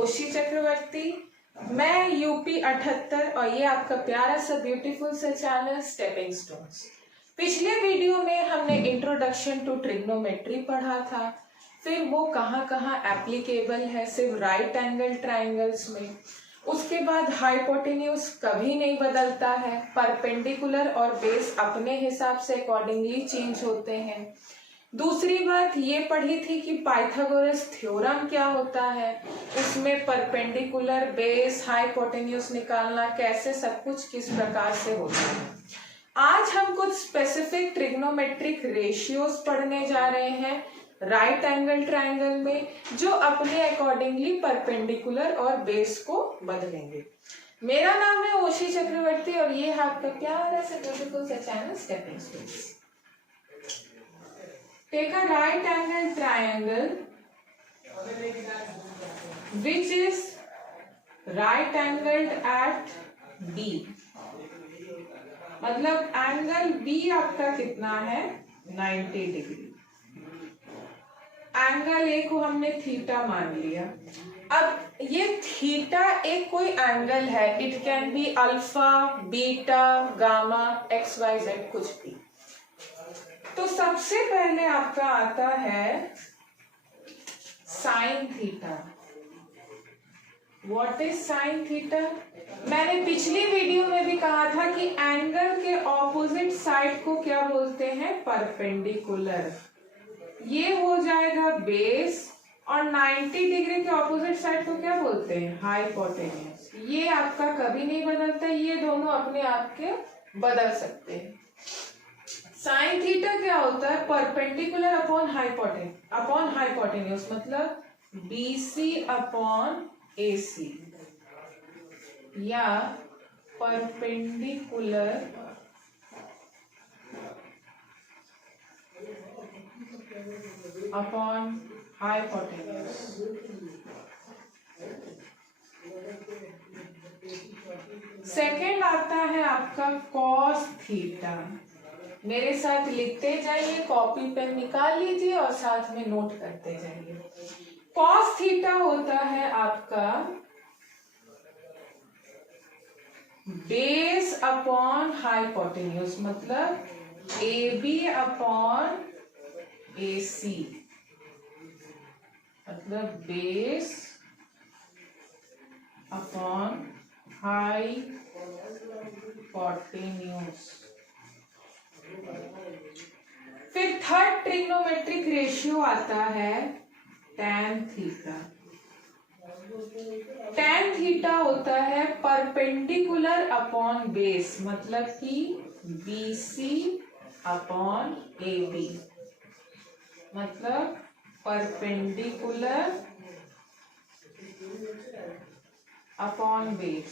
ओशी चक्रवर्ती, मैं यूपी 78 और ये आपका प्यारा सा ब्यूटीफुल सा चैनल स्टेपिंग स्टोन्स। पिछले वीडियो में हमने इंट्रोडक्शन टू ट्रिग्नोमेट्री पढ़ा था, फिर वो कहाँ कहाँ एप्लीकेबल है, सिर्फ राइट एंगल ट्राइंगल्स में। उसके बाद हाइपोटेन्यूज कभी नहीं बदलता है, परपेंडिकुलर और बेस अपने हिसाब से अकॉर्डिंगली चेंज होते हैं। दूसरी बात ये पढ़ी थी कि पाइथागोरस थ्योरम क्या होता है, उसमें परपेंडिकुलर, बेस, हाइपोटेन्यूज निकालना कैसे, सब कुछ किस प्रकार से होता है। आज हम कुछ स्पेसिफिक ट्रिग्नोमेट्रिक रेशियोज पढ़ने जा रहे हैं राइट एंगल ट्राइंगल में, जो अपने अकॉर्डिंगली परपेंडिकुलर और बेस को बदलेंगे। मेरा नाम है ओशी चक्रवर्ती और ये है आपका प्यारा सा ब्यूटीफुल सा channel stepping stones. Take a right angle triangle which is right angled at B। मतलब एंगल B आपका कितना है, 90 डिग्री। एंगल ए को हमने थीटा मान लिया। अब ये थीटा एक कोई एंगल है, it can be alpha, beta, gamma, X Y Z, कुछ भी। तो सबसे पहले आपका आता है sine theta. What is sine theta? मैंने पिछली वीडियो में भी कहा था कि एंगल के ऑपोजिट साइड को क्या बोलते हैं, परपेंडिकुलर। ये हो जाएगा बेस, और 90 डिग्री के ऑपोजिट साइड को क्या बोलते हैं, हाइपोटेन्यूज। ये आपका कभी नहीं बदलता, ये दोनों अपने आप के बदल सकते हैं। साइन थीटा क्या होता है, परपेंडिकुलर अपॉन हाइपोटेन्यूज, मतलब बीसी अपॉन एसी, या परपेंडिकुलर अपॉन हाइपोटेन्यूज। सेकेंड आता है आपका कॉस थीटा। मेरे साथ लिखते जाइए, कॉपी पेन निकाल लीजिए और साथ में नोट करते जाइए। कॉस थीटा होता है आपका बेस अपॉन हाइपोटेन्यूज, मतलब ए बी अपॉन ए सी, मतलब बेस अपॉन हाइपोटेन्यूज। फिर थर्ड ट्रिग्नोमेट्रिक रेशियो आता है tan थीटा। tan थीटा होता है परपेंडिकुलर अपॉन बेस, मतलब कि BC अपॉन AB, मतलब परपेंडिकुलर अपॉन बेस।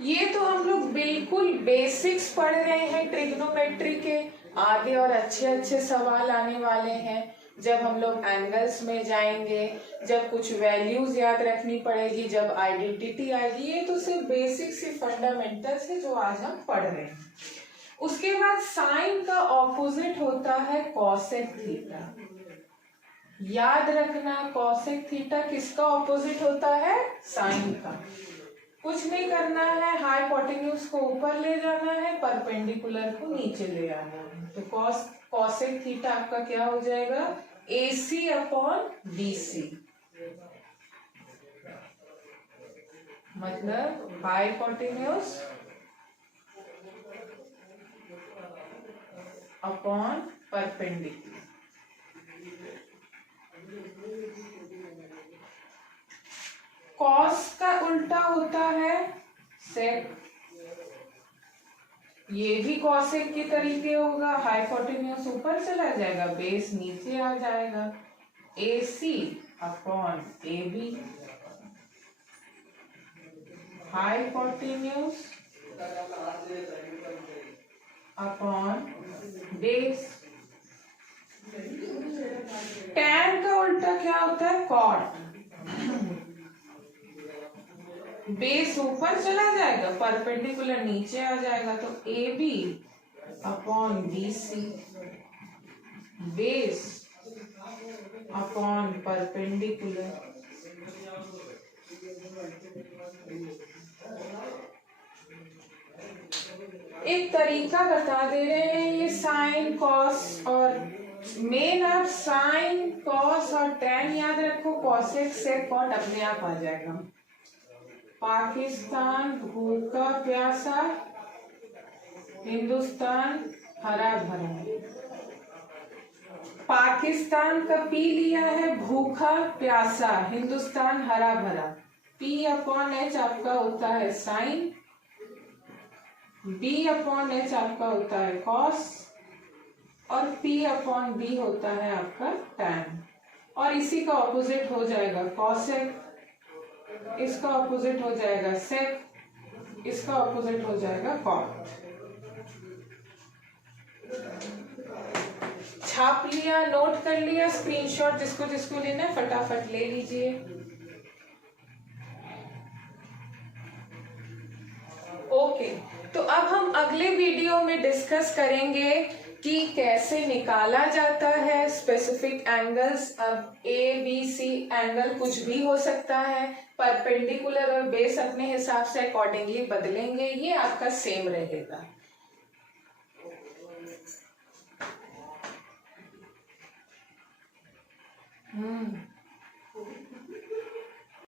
ये तो हम लोग बिल्कुल बेसिक्स पढ़ रहे हैं ट्रिग्नोमेट्री के, आगे और अच्छे अच्छे सवाल आने वाले हैं जब हम लोग एंगल्स में जाएंगे, जब कुछ वैल्यूज याद रखनी पड़ेगी, जब आइडेंटिटी आएगी। ये तो सिर्फ बेसिक्स ही, फंडामेंटल्स है जो आज हम पढ़ रहे हैं। उसके बाद साइन का ऑपोजिट होता है कॉसेक थीटा। याद रखना, कॉसेक थीटा किसका ऑपोजिट होता है, साइन का। कुछ नहीं करना है, हाइपोटेन्यूज को ऊपर ले जाना है, परपेंडिकुलर को नीचे ले आना है। तो कॉसेक थीटा आपका क्या हो जाएगा, AC अपॉन BC, मतलब हाइपोटेन्यूज अपॉन परपेंडिकुलर। कॉस का उल्टा होता है सेक। ये भी कॉसेक के तरीके होगा, हाइपोटेन्यूज ऊपर चला जाएगा, बेस नीचे आ जाएगा, AC upon AB, hypotenuse upon base. tan का उल्टा क्या होता है, कॉट। बेस ऊपर चला जाएगा, परपेंडिकुलर नीचे आ जाएगा, तो AB upon BC, base upon perpendicular. एक तरीका बता दे रहे हैं, ये साइन कॉस और मेन आप साइन कॉस और टेन याद रखो, कॉसेक सेक कॉट अपने आप आ जाएगा। पाकिस्तान भूखा प्यासा, हिंदुस्तान हरा भरा। पाकिस्तान का पी लिया है, भूखा प्यासा, हिंदुस्तान हरा भरा। पी अपॉन एच आपका होता है साइन, बी अपॉन एच आपका होता है कॉस, और पी अपॉन बी होता है आपका टैन। और इसी का ऑपोजिट हो जाएगा कॉसेक, इसका ऑपोजिट हो जाएगा सेक, इसका ऑपोजिट हो जाएगा कॉट। छाप लिया, नोट कर लिया, स्क्रीनशॉट जिसको जिसको लेना है फटाफट ले लीजिए। ओके, तो अब हम अगले वीडियो में डिस्कस करेंगे कि कैसे निकाला जाता है स्पेसिफिक एंगल्स। अब ए बी सी एंगल कुछ भी हो सकता है, परपेंडिकुलर और बेस अपने हिसाब से अकॉर्डिंगली बदलेंगे, ये आपका सेम रहेगा।